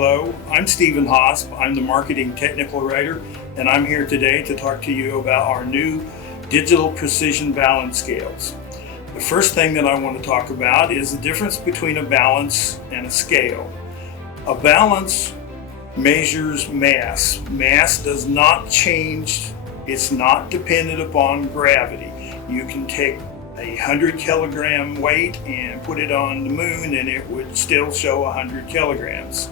Hello, I'm Stephen Hosp. I'm the Marketing Technical Writer, and I'm here today to talk to you about our new digital precision balance scales. The first thing that I want to talk about is the difference between a balance and a scale. A balance measures mass. Mass does not change. It's not dependent upon gravity. You can take a 100 kilogram weight and put it on the moon and it would still show 100 kilograms.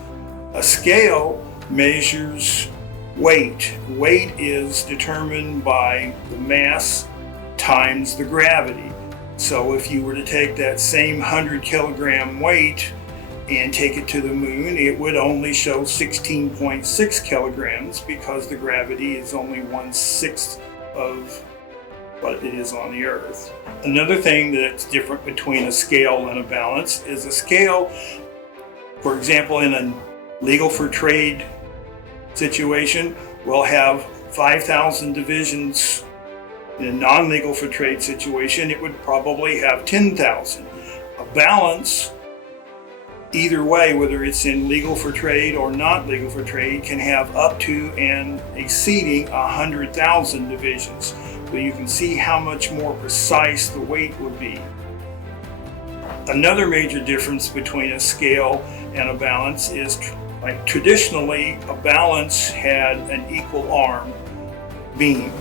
A scale measures weight. Weight is determined by the mass times the gravity. So if you were to take that same 100 kilogram weight and take it to the moon, it would only show 16.6 kilograms because the gravity is only 1/6 of what it is on the Earth. Another thing that's different between a scale and a balance is a scale, for example, in a legal for trade situation, will have 5,000 divisions. In a non-legal for trade situation, it would probably have 10,000. A balance, either way, whether it's in legal for trade or not legal for trade, can have up to and exceeding 100,000 divisions. So you can see how much more precise the weight would be. Another major difference between a scale and a balance is, like traditionally, a balance had an equal arm beam.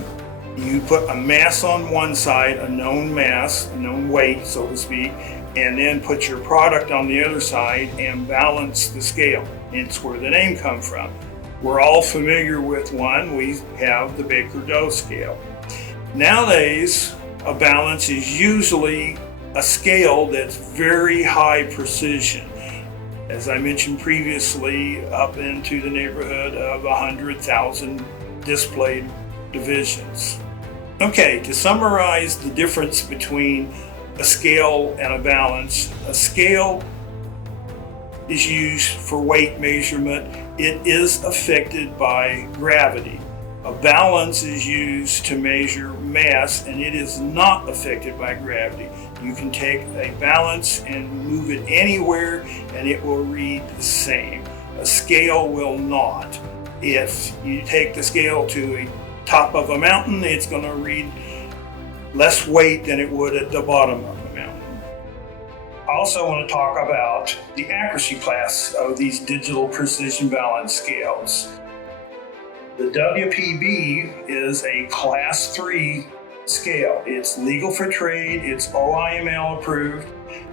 You put a mass on one side, a known mass, a known weight, so to speak, and then put your product on the other side and balance the scale. It's where the name comes from. We're all familiar with one. We have the Baker-Doe scale. Nowadays, a balance is usually a scale that's very high precision. As I mentioned previously, up into the neighborhood of 100,000 displayed divisions. Okay, to summarize the difference between a scale and a balance, a scale is used for weight measurement. It is affected by gravity. A balance is used to measure mass, and it is not affected by gravity. You can take a balance and move it anywhere and it will read the same. A scale will not. If you take the scale to a top of a mountain, it's going to read less weight than it would at the bottom of the mountain. I also want to talk about the accuracy class of these digital precision balance scales. The WPB is a class 3 scale. It's legal for trade, it's OIML approved,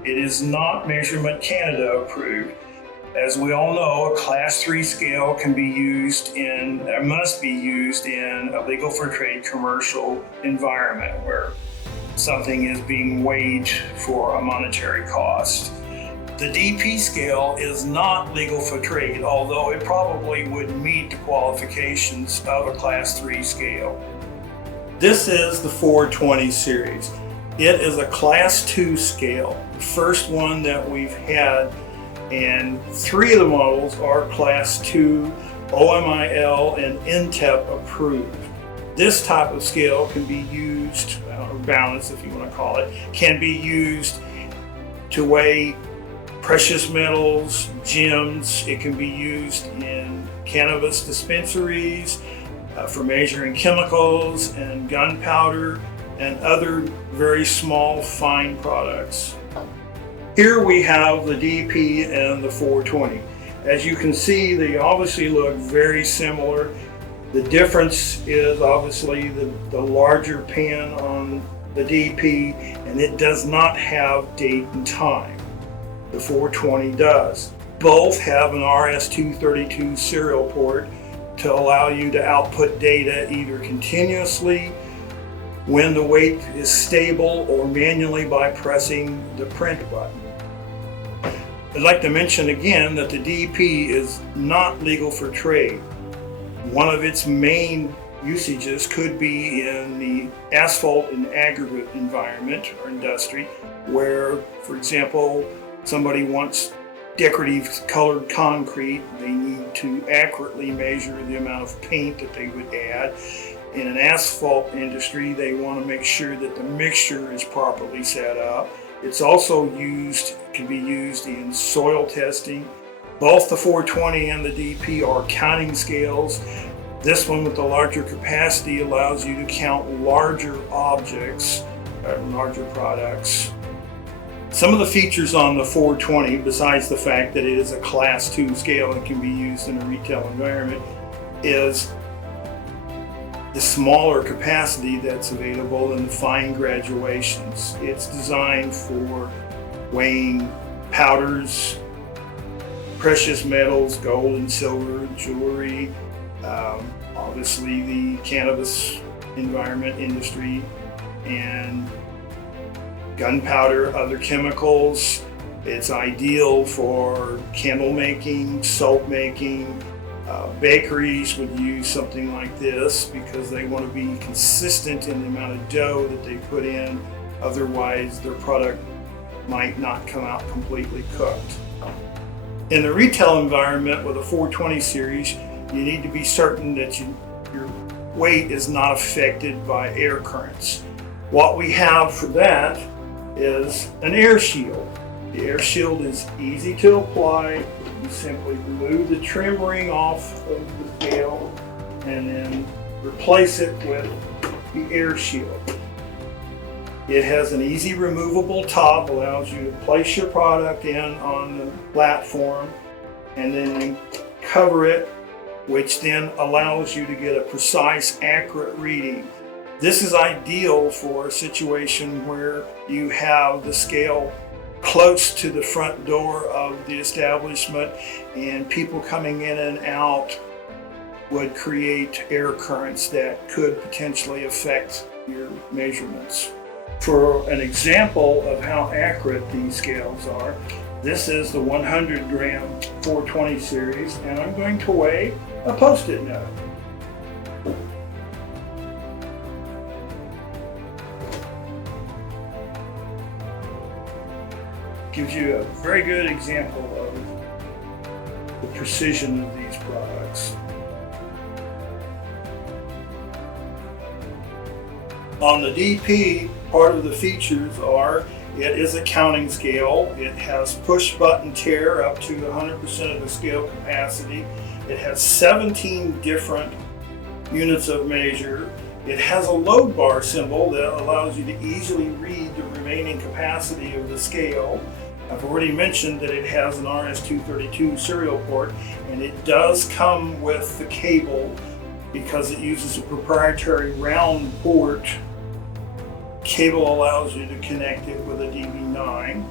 it is not Measurement Canada approved. As we all know, a class 3 scale can be used must be used in a legal for trade commercial environment where something is being weighed for a monetary cost. The DP scale is not legal for trade, although it probably would meet the qualifications of a class 3 scale. This is the 420 series. It is a class 2 scale, the first one that we've had, and 3 of the models are class 2 OMIL and NTEP approved. This type of scale can be used, or balance if you want to call it, can be used to weigh precious metals, gems. It can be used in cannabis dispensaries for measuring chemicals and gunpowder and other very small, fine products. Here we have the DP and the 420. As you can see, they obviously look very similar. The difference is obviously the larger pin on the DP, and it does not have date and time. The 420 does. Both have an RS-232 serial port to allow you to output data either continuously when the weight is stable or manually by pressing the print button. I'd like to mention again that the DP is not legal for trade. One of its main usages could be in the asphalt and aggregate environment or industry where, for example, somebody wants decorative colored concrete. They need to accurately measure the amount of paint that they would add. In an asphalt industry, they want to make sure that the mixture is properly set up. It's also can be used in soil testing, Both the 420 and the DP are counting scales. This one with the larger capacity allows you to count larger objects, larger products. Some of the features on the 420, besides the fact that it is a class 2 scale and can be used in a retail environment, is the smaller capacity that's available and the fine graduations. It's designed for weighing powders, precious metals, gold and silver, jewelry, obviously the cannabis environment industry, and gunpowder, other chemicals. It's ideal for candle making, soap making. Bakeries would use something like this because they want to be consistent in the amount of dough that they put in. Otherwise, their product might not come out completely cooked. In the retail environment with a 420 series, you need to be certain that your weight is not affected by air currents. What we have for that is an air shield. The air shield is easy to apply. You simply remove the trim ring off of the scale and then replace it with the air shield. It has an easy removable top, allows you to place your product in on the platform and then cover it, which then allows you to get a precise, accurate reading. This is ideal for a situation where you have the scale close to the front door of the establishment and people coming in and out would create air currents that could potentially affect your measurements. For an example of how accurate these scales are, this is the 100 gram 420 series, and I'm going to weigh a Post-it note. Gives you a very good example of the precision of these products. On the DP, part of the features are it is a counting scale. It has push button tare up to 100% of the scale capacity. It has 17 different units of measure. It has a load bar symbol that allows you to easily read the remaining capacity of the scale. I've already mentioned that it has an RS-232 serial port, and it does come with the cable because it uses a proprietary round port. Cable allows you to connect it with a DB9.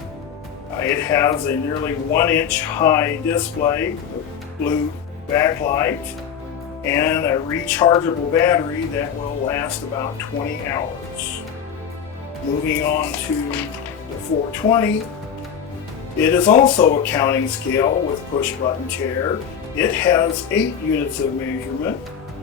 It has a nearly 1-inch high display, a blue backlight, and a rechargeable battery that will last about 20 hours. Moving on to the 420, it is also a counting scale with push button tare. It has 8 units of measurement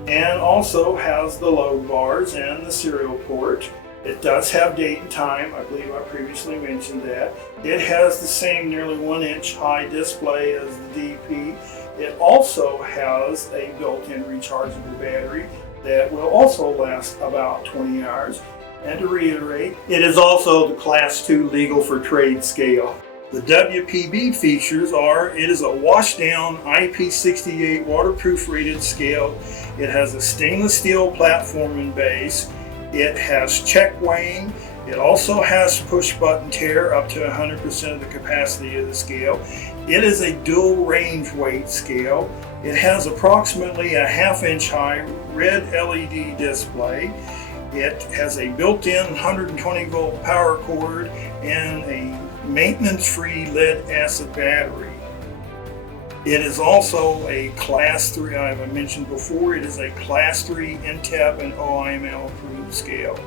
and also has the load bars and the serial port. It does have date and time. I believe I previously mentioned that. It has the same nearly 1-inch high display as the DP. It also has a built-in rechargeable battery that will also last about 20 hours. And to reiterate, it is also the Class 2 legal for trade scale. The WPB features are, it is a wash-down IP68 waterproof rated scale. It has a stainless steel platform and base. It has check weighing. It also has push button tare up to 100% of the capacity of the scale. It is a dual range weight scale. It has approximately a 1/2-inch high red LED display. It has a built-in 120 volt power cord and a maintenance-free lead acid battery. It is also a Class 3, I mentioned before, it is a Class 3 NTAP and OIML approved scale.